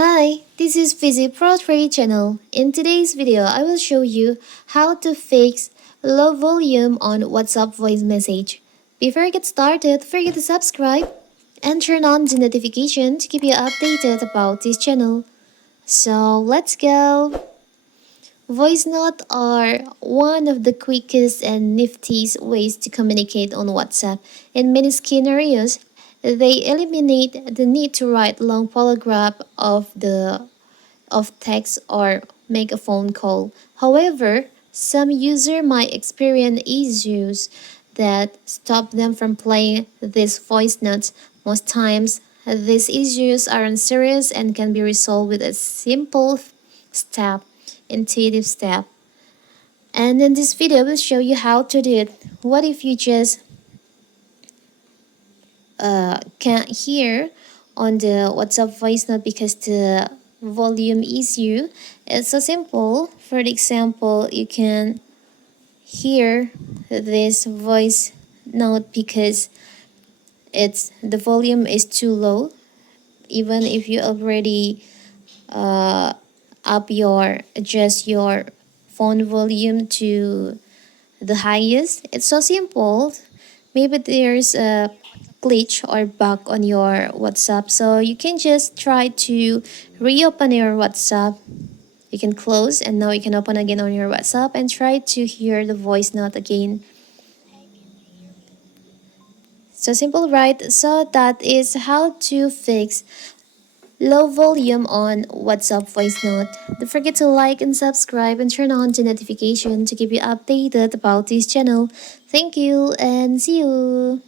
Hi, this is Fizzy Pro 3 channel. In today's video, I will show you how to fix low volume on WhatsApp voice message. Before I get started, forget to subscribe and turn on the notification to keep you updated about this channel. So let's go! Voice notes are one of the quickest and niftiest ways to communicate on WhatsApp. In many scenarios, they eliminate the need to write long paragraph of text or make a phone call. However, some users might experience issues that stop them from playing these voice notes. Most times, these issues aren't serious and can be resolved with a simple step, intuitive step. And in this video, we'll show you how to do it. What if you just can't hear on the WhatsApp voice note because the volume issue? It's so simple. For example, you can hear this voice note because the volume is too low. Even if you already adjust your phone volume to the highest, it's so simple. Maybe there's a glitch or bug on your WhatsApp, so you can just try to reopen your WhatsApp. You can close and now you can open again on your WhatsApp and try to hear the voice note again. So simple, right? So that is how to fix low volume on WhatsApp voice note. Don't forget to like and subscribe and turn on the notification to keep you updated about this channel. Thank you and see you.